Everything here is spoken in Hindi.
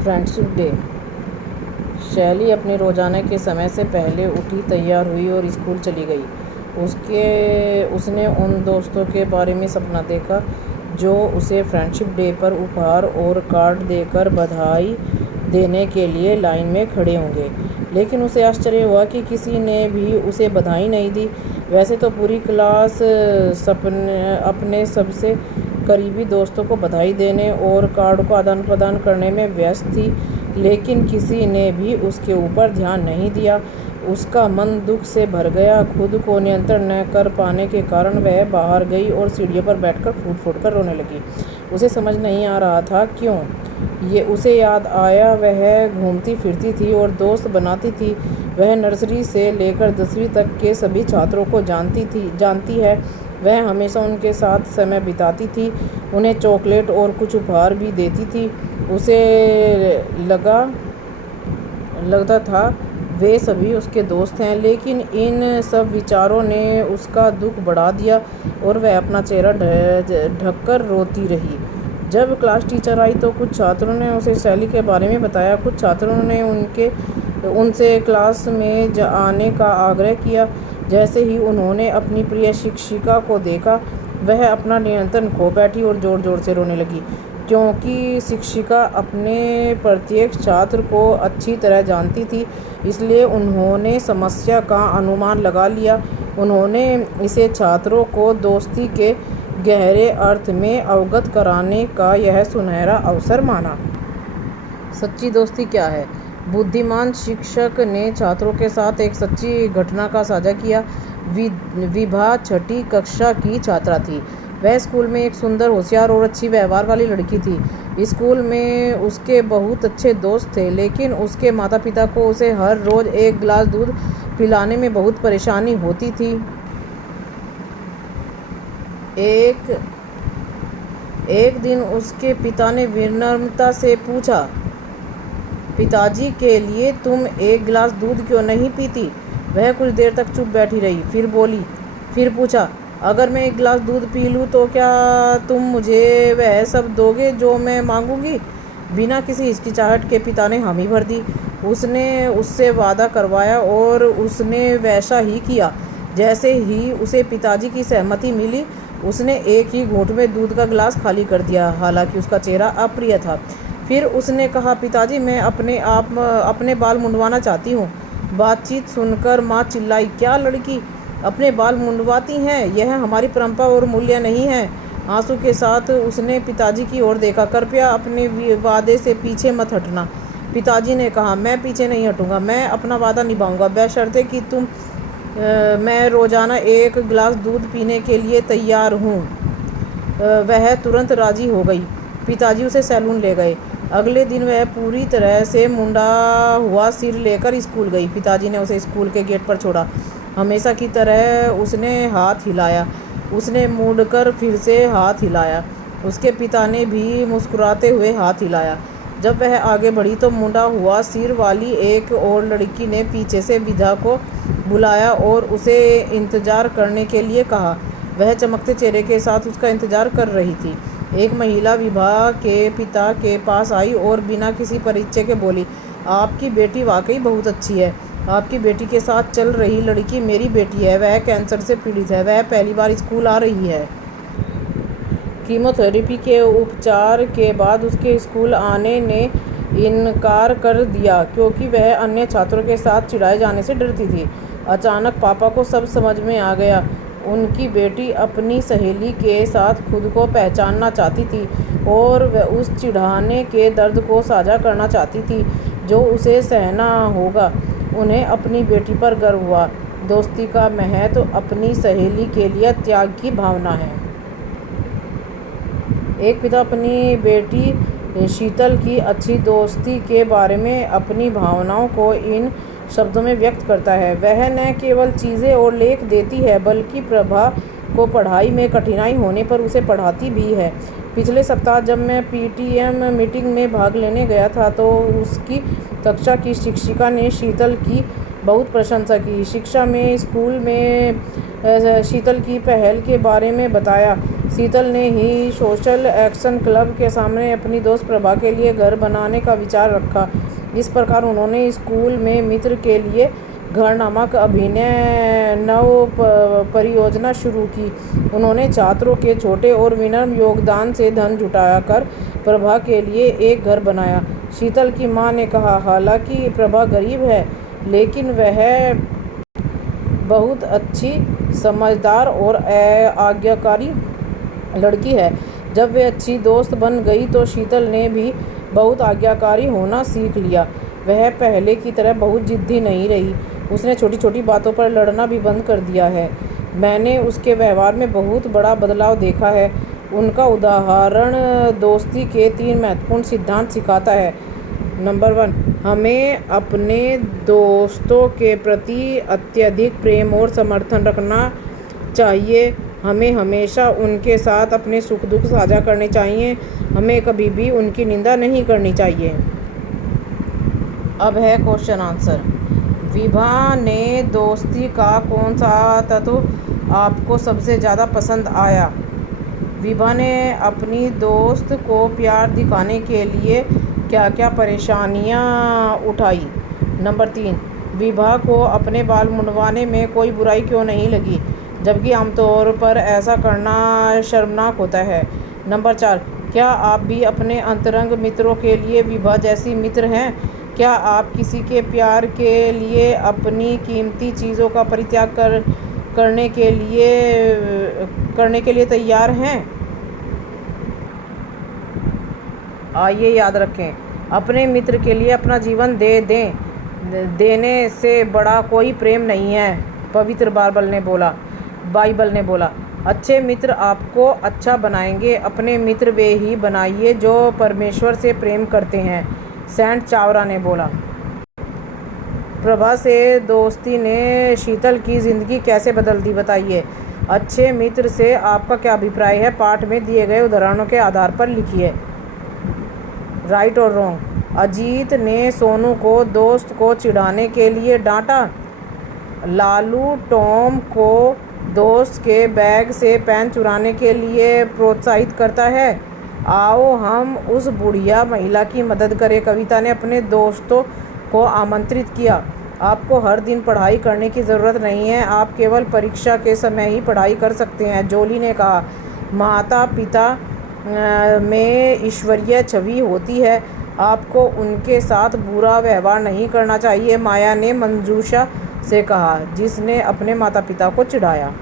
Friendship day. शैली अपने रोज़ाना के समय से पहले उठी, तैयार हुई और स्कूल चली गई। उसने उन दोस्तों के बारे में सपना देखा जो उसे फ्रेंडशिप डे पर उपहार और कार्ड देकर बधाई देने के लिए लाइन में खड़े होंगे। लेकिन उसे आश्चर्य हुआ कि किसी ने भी उसे बधाई नहीं दी। वैसे तो पूरी क्लास अपने सबसे करीबी दोस्तों को बधाई देने और कार्ड को आदान प्रदान करने में व्यस्त थी, लेकिन किसी ने भी उसके ऊपर ध्यान नहीं दिया। उसका मन दुख से भर गया। खुद को नियंत्रण न कर पाने के कारण वह बाहर गई और सीढ़ियों पर बैठकर फूट-फूट कर रोने लगी। उसे समझ नहीं आ रहा था क्यों। उसे याद आया वह घूमती फिरती थी और दोस्त बनाती थी। वह नर्सरी से लेकर 10वीं तक के सभी छात्रों को जानती है। वह हमेशा उनके साथ समय बिताती थी, उन्हें चॉकलेट और कुछ उपहार भी देती थी। उसे लगता था वे सभी उसके दोस्त हैं, लेकिन इन सब विचारों ने उसका दुख बढ़ा दिया और वह अपना चेहरा ढककर रोती रही। जब क्लास टीचर आई तो कुछ छात्रों ने उसे शैली के बारे में बताया। कुछ छात्रों ने उनसे क्लास में आने का आग्रह किया। जैसे ही उन्होंने अपनी प्रिय शिक्षिका को देखा, वह अपना नियंत्रण खो बैठी और ज़ोर ज़ोर से रोने लगी। क्योंकि शिक्षिका अपने प्रत्येक छात्र को अच्छी तरह जानती थी, इसलिए उन्होंने समस्या का अनुमान लगा लिया। उन्होंने इसे छात्रों को दोस्ती के गहरे अर्थ में अवगत कराने का यह सुनहरा अवसर माना। सच्ची दोस्ती क्या है? बुद्धिमान शिक्षक ने छात्रों के साथ एक सच्ची घटना का साझा किया। विभा 6ठी कक्षा की छात्रा थी। वह स्कूल में एक सुंदर, होशियार और अच्छी व्यवहार वाली लड़की थी। स्कूल में उसके बहुत अच्छे दोस्त थे, लेकिन उसके माता पिता को उसे हर रोज़ एक गिलास दूध पिलाने में बहुत परेशानी होती थी। एक दिन उसके पिता ने विनम्रता से पूछा, पिताजी के लिए तुम एक गिलास दूध क्यों नहीं पीती? वह कुछ देर तक चुप बैठी रही, फिर बोली। फिर पूछा, अगर मैं एक गिलास दूध पी लूँ तो क्या तुम मुझे वह सब दोगे जो मैं मांगूंगी? बिना किसी हिचकिचाहट के पिता ने हामी भर दी। उसने उससे वादा करवाया और उसने वैसा ही किया। जैसे ही उसे पिताजी की सहमति मिली, उसने एक ही घूंट में दूध का गिलास खाली कर दिया। हालांकि उसका चेहरा अप्रिय था। फिर उसने कहा, पिताजी मैं अपने बाल मुंडवाना चाहती हूँ। बातचीत सुनकर माँ चिल्लाई, क्या लड़की अपने बाल मुंडवाती हैं? यह हमारी परंपरा और मूल्य नहीं है। आंसू के साथ उसने पिताजी की ओर देखा। कृपया अपने वादे से पीछे मत हटना। पिताजी ने कहा, मैं पीछे नहीं हटूंगा। मैं अपना वादा निभाऊंगा, बशर्ते कि मैं रोज़ाना एक गिलास दूध पीने के लिए तैयार हूँ। वह तुरंत राजी हो गई। पिताजी उसे सैलून ले गए। अगले दिन वह पूरी तरह से मुंडा हुआ सिर लेकर स्कूल गई। पिताजी ने उसे स्कूल के गेट पर छोड़ा। हमेशा की तरह उसने हाथ हिलाया। उसने मुड़कर फिर से हाथ हिलाया। उसके पिता ने भी मुस्कुराते हुए हाथ हिलाया। जब वह आगे बढ़ी तो मुंडा हुआ सिर वाली एक और लड़की ने पीछे से विधा को बुलाया और उसे इंतज़ार करने के लिए कहा। वह चमकते चेहरे के साथ उसका इंतज़ार कर रही थी। एक महिला विभा के पिता के पास आई और बिना किसी परिचय के बोली, आपकी बेटी वाकई बहुत अच्छी है। आपकी बेटी के साथ चल रही लड़की मेरी बेटी है। वह कैंसर से पीड़ित है। वह पहली बार स्कूल आ रही है। कीमोथेरेपी के उपचार के बाद उसके स्कूल आने ने इनकार कर दिया क्योंकि वह अन्य छात्रों के साथ चिढ़ाए जाने से डरती थी। अचानक पापा को सब समझ में आ गया। उनकी बेटी अपनी सहेली के साथ खुद को पहचानना चाहती थी और वह उस चिढ़ाने के दर्द को साझा करना चाहती थी जो उसे सहना होगा। उन्हें अपनी बेटी पर गर्व हुआ। दोस्ती का महत्व अपनी सहेली के लिए त्याग की भावना है। एक पिता अपनी बेटी शीतल की अच्छी दोस्ती के बारे में अपनी भावनाओं को इन शब्दों में व्यक्त करता है। वह न केवल चीज़ें और लेख देती है, बल्कि प्रभा को पढ़ाई में कठिनाई होने पर उसे पढ़ाती भी है। पिछले सप्ताह जब मैं पीटीएम मीटिंग में भाग लेने गया था तो उसकी कक्षा की शिक्षिका ने शीतल की बहुत प्रशंसा की। शिक्षा में स्कूल में शीतल की पहल के बारे में बताया। शीतल ने ही सोशल एक्शन क्लब के सामने अपनी दोस्त प्रभा के लिए घर बनाने का विचार रखा। इस प्रकार उन्होंने स्कूल में मित्र के लिए घर नामक अभिनव परियोजना शुरू की। उन्होंने छात्रों के छोटे और विनम्र योगदान से धन जुटाकर प्रभा के लिए एक घर बनाया। शीतल की मां ने कहा, हालांकि प्रभा गरीब है, लेकिन वह बहुत अच्छी, समझदार और आज्ञाकारी लड़की है। जब वे अच्छी दोस्त बन गई तो शीतल ने भी बहुत आज्ञाकारी होना सीख लिया। वह पहले की तरह बहुत जिद्दी नहीं रही। उसने छोटी छोटी बातों पर लड़ना भी बंद कर दिया है। मैंने उसके व्यवहार में बहुत बड़ा बदलाव देखा है। उनका उदाहरण दोस्ती के 3 महत्वपूर्ण सिद्धांत सिखाता है। नंबर 1, हमें अपने दोस्तों के प्रति अत्यधिक प्रेम और समर्थन रखना चाहिए। हमें हमेशा उनके साथ अपने सुख दुख साझा करने चाहिए। हमें कभी भी उनकी निंदा नहीं करनी चाहिए। अब है क्वेश्चन आंसर। विभा ने दोस्ती का कौन सा तत्व आपको सबसे ज़्यादा पसंद आया? विभा ने अपनी दोस्त को प्यार दिखाने के लिए क्या क्या परेशानियां उठाई? नंबर 3, विभा को अपने बाल मुंडवाने में कोई बुराई क्यों नहीं लगी, जबकि आमतौर पर ऐसा करना शर्मनाक होता है? नंबर 4, क्या आप भी अपने अंतरंग मित्रों के लिए विभा जैसी मित्र हैं? क्या आप किसी के प्यार के लिए अपनी कीमती चीज़ों का परित्याग करने के लिए तैयार हैं? आइए याद रखें, अपने मित्र के लिए अपना जीवन देने से बड़ा कोई प्रेम नहीं है। पवित्र बाइबल ने बोला, अच्छे मित्र आपको अच्छा बनाएंगे। अपने मित्र वे ही बनाइए जो परमेश्वर से प्रेम करते हैं। सेंट चावरा ने बोला। प्रभा से दोस्ती ने शीतल की ज़िंदगी कैसे बदल दी, बताइए। अच्छे मित्र से आपका क्या अभिप्राय है? पाठ में दिए गए उदाहरणों के आधार पर लिखिए। राइट और रॉन्ग। अजीत ने सोनू को दोस्त को चिढ़ाने के लिए डांटा। लालू टॉम को दोस्त के बैग से पेन चुराने के लिए प्रोत्साहित करता है। आओ हम उस बुढ़िया महिला की मदद करें। कविता ने अपने दोस्तों को आमंत्रित किया। आपको हर दिन पढ़ाई करने की ज़रूरत नहीं है, आप केवल परीक्षा के समय ही पढ़ाई कर सकते हैं। जोली ने कहा, माता पिता में ईश्वरीय छवि होती है, आपको उनके साथ बुरा व्यवहार नहीं करना चाहिए। माया ने मंजूषा से कहा, जिसने अपने माता पिता को चिढ़ाया।